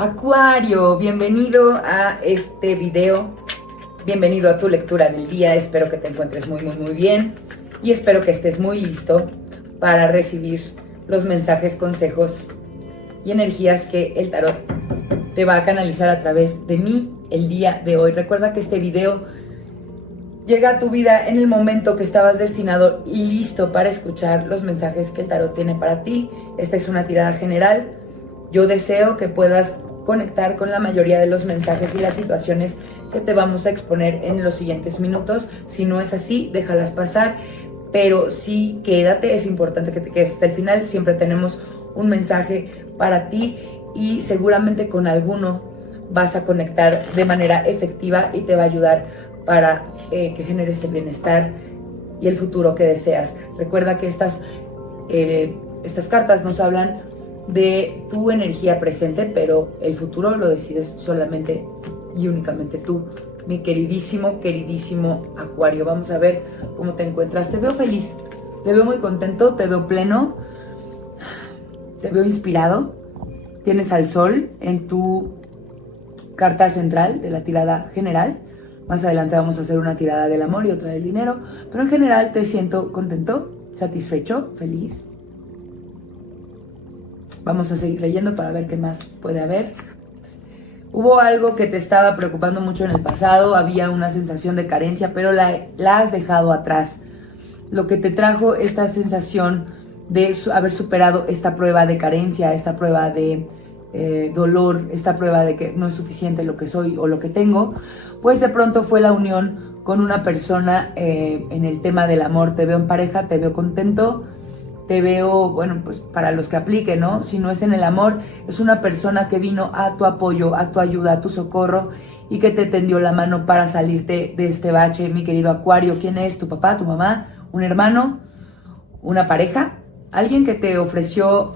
Acuario, bienvenido a este video, bienvenido a tu lectura del día. Espero que te encuentres muy bien y espero que estés muy listo para recibir los mensajes, consejos y energías que el tarot te va a canalizar a través de mí el día de hoy. Recuerda que este video llega a tu vida en el momento que estabas destinado y listo para escuchar los mensajes que el tarot tiene para ti. Esta es una tirada general. Yo deseo que puedas conectar con la mayoría de los mensajes y las situaciones que te vamos a exponer en los siguientes minutos. Si no es así, déjalas pasar, pero sí quédate, es importante que te quedes hasta el final. Siempre tenemos un mensaje para ti y seguramente con alguno vas a conectar de manera efectiva y te va a ayudar para que generes el bienestar y el futuro que deseas. Recuerda que estas cartas nos hablan de tu energía presente, pero el futuro lo decides solamente y únicamente tú, mi queridísimo Acuario. Vamos a ver cómo te encuentras. Te veo feliz, te veo muy contento, te veo pleno, te veo inspirado. Tienes al sol en tu carta central de la tirada general. Más adelante vamos a hacer una tirada del amor y otra del dinero, pero en general te siento contento, satisfecho, feliz. Vamos a seguir leyendo para ver qué más puede haber. Hubo algo que te estaba preocupando mucho en el pasado, había una sensación de carencia, pero la has dejado atrás. Lo que te trajo esta sensación de haber superado esta prueba de carencia, esta prueba de dolor, esta prueba de que no es suficiente lo que soy o lo que tengo, pues de pronto fue la unión con una persona en el tema del amor. Te veo en pareja, te veo contento. Te veo, bueno, pues para los que apliquen, ¿no? Si no es en el amor, es una persona que vino a tu apoyo, a tu ayuda, a tu socorro y que te tendió la mano para salirte de este bache, mi querido Acuario. ¿Quién es? ¿Tu papá, tu mamá, un hermano, una pareja? Alguien que te ofreció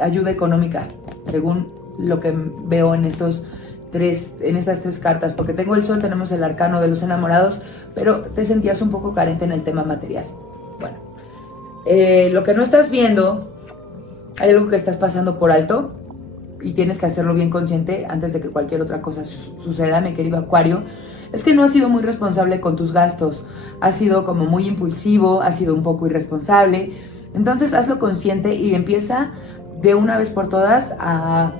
ayuda económica, según lo que veo en estas tres cartas, porque tengo el sol, tenemos el arcano de los enamorados, pero te sentías un poco carente en el tema material. Bueno. Lo que no estás viendo, hay algo que estás pasando por alto y tienes que hacerlo bien consciente antes de que cualquier otra cosa suceda, mi querido Acuario. Es que no has sido muy responsable con tus gastos, has sido como muy impulsivo, has sido un poco irresponsable. Entonces hazlo consciente y empieza de una vez por todas a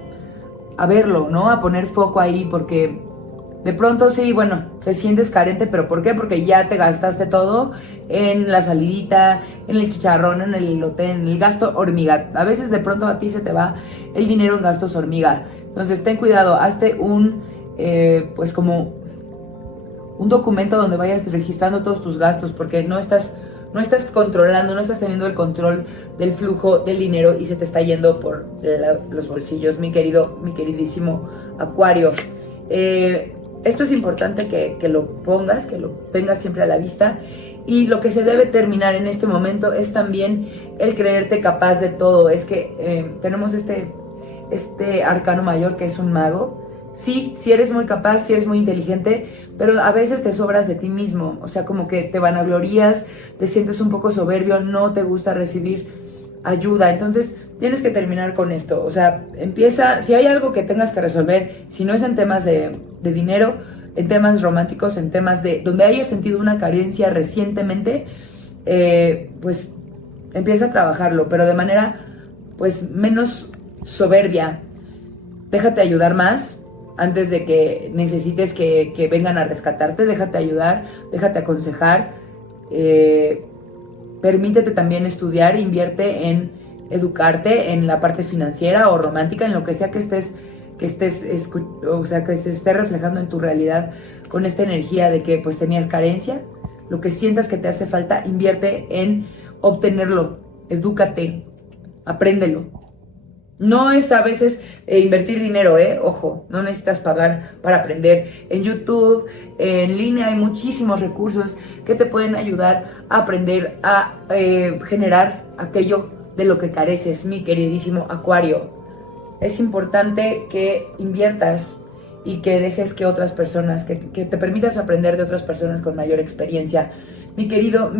verlo, ¿no? A poner foco ahí, porque de pronto sí, bueno, te sientes carente, pero ¿por qué? Porque ya te gastaste todo en la salidita, en el chicharrón, en el elote, en el gasto hormiga. A veces de pronto a ti se te va el dinero en gastos hormiga. Entonces ten cuidado, hazte pues como un documento donde vayas registrando todos tus gastos, porque no estás controlando, no estás teniendo el control del flujo del dinero y se te está yendo por los bolsillos, mi queridísimo Acuario. Esto es importante que lo pongas, que lo tengas siempre a la vista. Y lo que se debe terminar en este momento es también el creerte capaz de todo. Es que tenemos este arcano mayor que es un mago. Sí eres muy capaz, sí eres muy inteligente, pero a veces te sobras de ti mismo. O sea, como que te vanaglorías, te sientes un poco soberbio, no te gusta recibir ayuda. Entonces tienes que terminar con esto. O sea, empieza, si hay algo que tengas que resolver, si no es en temas de dinero, en temas románticos, en temas de donde hayas sentido una carencia recientemente, pues empieza a trabajarlo, pero de manera pues menos soberbia. Déjate ayudar más antes de que necesites que vengan a rescatarte. Déjate ayudar, déjate aconsejar. Permítete también estudiar, invierte en educarte en la parte financiera o romántica, en lo que sea que o sea, que se esté reflejando en tu realidad con esta energía de que pues tenías carencia. Lo que sientas que te hace falta, invierte en obtenerlo, edúcate, apréndelo. No es a veces invertir dinero, ojo, no necesitas pagar para aprender. En YouTube, en línea hay muchísimos recursos que te pueden ayudar a aprender a generar aquello de lo que careces, mi queridísimo Acuario. Es importante que inviertas y que dejes que otras personas, que te permitas aprender de otras personas con mayor experiencia. Mi querido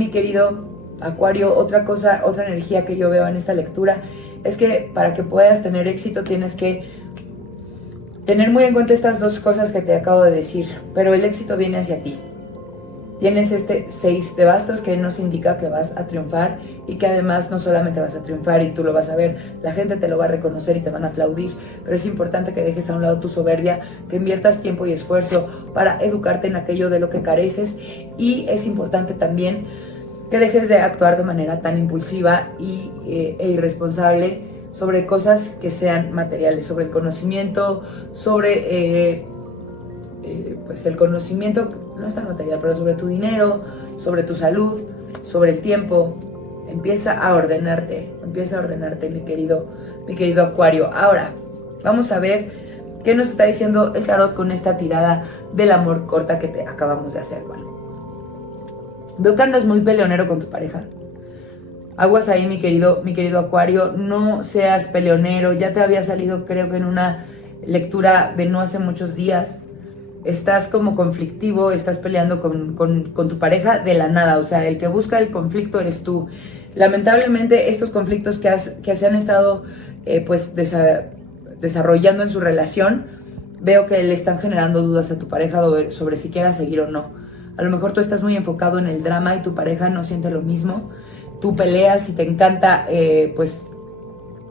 Acuario, otra energía que yo veo en esta lectura es que para que puedas tener éxito tienes que tener muy en cuenta estas dos cosas que te acabo de decir, pero el éxito viene hacia ti. Tienes este 6 de bastos que nos indica que vas a triunfar y que además no solamente vas a triunfar y tú lo vas a ver, la gente te lo va a reconocer y te van a aplaudir, pero es importante que dejes a un lado tu soberbia, que inviertas tiempo y esfuerzo para educarte en aquello de lo que careces, y es importante también que dejes de actuar de manera tan impulsiva e irresponsable sobre cosas que sean materiales, sobre el conocimiento, sobre pues el conocimiento no es tan material, pero sobre tu dinero, sobre tu salud, sobre el tiempo. Empieza a ordenarte, mi querido Acuario. Ahora, vamos a ver qué nos está diciendo el tarot con esta tirada del amor corta que te acabamos de hacer. Bueno, veo que andas muy peleonero con tu pareja. Aguas ahí, mi querido Acuario, no seas peleonero. Ya te había salido, creo que en una lectura de no hace muchos días. Estás como conflictivo, estás peleando con tu pareja de la nada, o sea, el que busca el conflicto eres tú. Lamentablemente, estos conflictos que se han estado desarrollando en su relación, veo que le están generando dudas a tu pareja sobre si quiera seguir o no. A lo mejor tú estás muy enfocado en el drama y tu pareja no siente lo mismo. Tú peleas y te encanta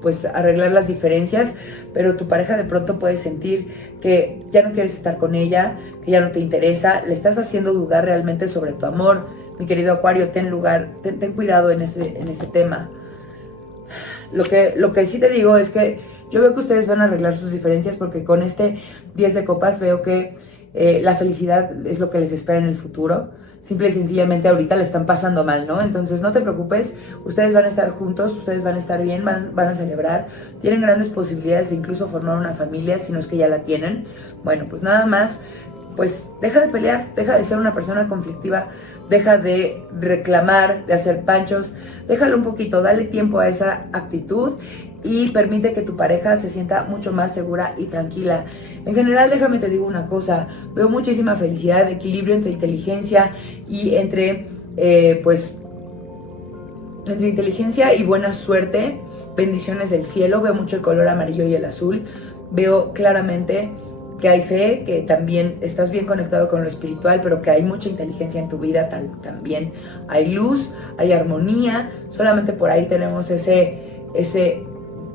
pues arreglar las diferencias, pero tu pareja de pronto puede sentir que ya no quieres estar con ella, que ya no te interesa, le estás haciendo dudar realmente sobre tu amor. Mi querido Acuario, ten cuidado en este tema. Lo que sí te digo es que yo veo que ustedes van a arreglar sus diferencias, porque con este 10 de copas veo que la felicidad es lo que les espera en el futuro. Simple y sencillamente ahorita le están pasando mal, ¿no? Entonces no te preocupes, ustedes van a estar juntos, ustedes van a estar bien, van a celebrar, tienen grandes posibilidades de incluso formar una familia, si no es que ya la tienen. Bueno, pues nada más, pues deja de pelear, deja de ser una persona conflictiva, deja de reclamar, de hacer panchos, déjalo un poquito, dale tiempo a esa actitud y permite que tu pareja se sienta mucho más segura y tranquila. En general, déjame te digo una cosa, veo muchísima felicidad, equilibrio entre inteligencia y entre inteligencia y buena suerte, bendiciones del cielo. Veo mucho el color amarillo y el azul, veo claramente que hay fe, que también estás bien conectado con lo espiritual, pero que hay mucha inteligencia en tu vida, también hay luz, hay armonía. Solamente por ahí tenemos ese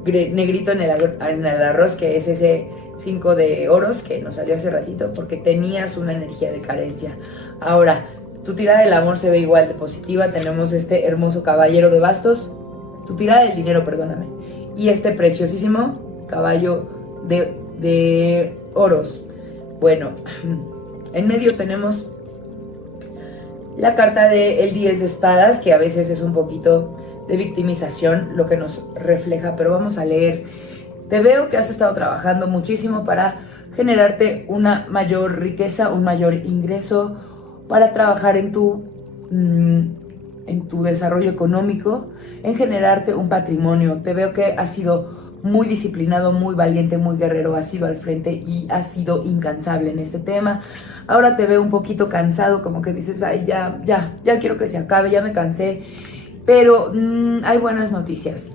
negrito en el arroz, que es ese 5 de oros que nos salió hace ratito, porque tenías una energía de carencia. Ahora, tu tirada del amor se ve igual de positiva. Tenemos este hermoso caballero de bastos, tu tirada del dinero, perdóname, y este preciosísimo caballo de oros. Bueno, en medio tenemos la carta del 10 de espadas, que a veces es un poquito de victimización lo que nos refleja, pero vamos a leer. Te veo que has estado trabajando muchísimo para generarte una mayor riqueza, un mayor ingreso, para trabajar en tu desarrollo económico, en generarte un patrimonio. Te veo que has sido muy disciplinado, muy valiente, muy guerrero, has ido al frente y has sido incansable en este tema. Ahora te veo un poquito cansado, como que dices, ay, ya quiero que se acabe, ya me cansé. Pero hay buenas noticias.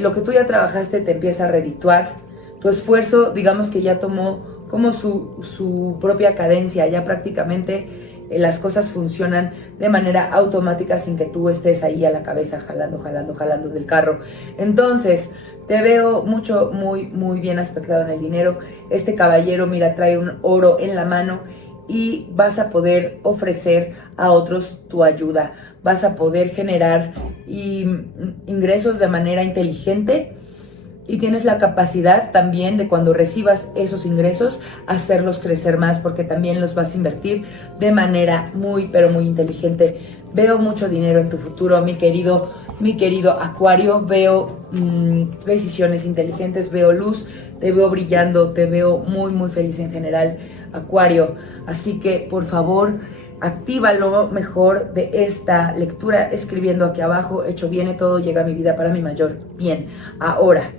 Lo que tú ya trabajaste te empieza a redituar. Tu esfuerzo, digamos que ya tomó como su propia cadencia. Ya prácticamente las cosas funcionan de manera automática sin que tú estés ahí a la cabeza jalando del carro. Entonces, te veo muy bien aspectado en el dinero. Este caballero, mira, trae un oro en la mano y vas a poder ofrecer a otros tu ayuda. Vas a poder generar ingresos de manera inteligente, y tienes la capacidad también de, cuando recibas esos ingresos, hacerlos crecer más, porque también los vas a invertir de manera muy inteligente. Veo mucho dinero en tu futuro, mi querido Acuario. Veo decisiones inteligentes, veo luz, te veo brillando, te veo muy feliz en general, Acuario. Así que, por favor, activa lo mejor de esta lectura escribiendo aquí abajo: hecho viene, todo llega a mi vida para mi mayor bien. Ahora,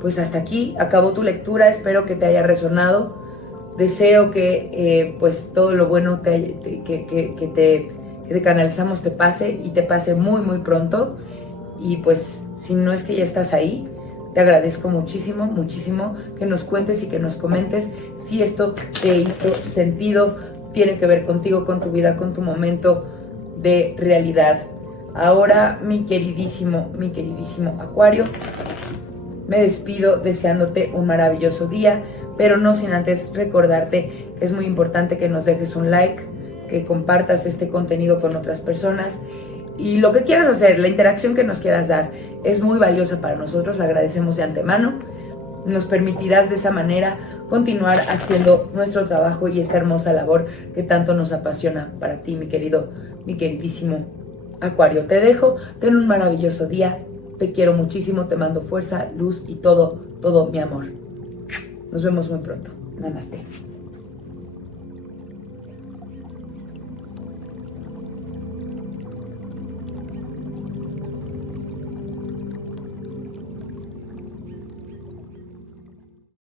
pues hasta aquí acabó tu lectura. Espero que te haya resonado. Deseo que pues todo lo bueno que te canalizamos te pase, y te pase muy pronto. Y pues, si no es que ya estás ahí, Te agradezco muchísimo, muchísimo que nos cuentes y que nos comentes si esto te hizo sentido, tiene que ver contigo, con tu vida, con tu momento de realidad. Ahora, mi queridísimo Acuario, me despido deseándote un maravilloso día, pero no sin antes recordarte que es muy importante que nos dejes un like, que compartas este contenido con otras personas y lo que quieras hacer, la interacción que nos quieras dar es muy valiosa para nosotros, la agradecemos de antemano. Nos permitirás de esa manera continuar haciendo nuestro trabajo y esta hermosa labor que tanto nos apasiona para ti, mi queridísimo Acuario. Te dejo, ten un maravilloso día, te quiero muchísimo, te mando fuerza, luz y todo mi amor. Nos vemos muy pronto. Namaste.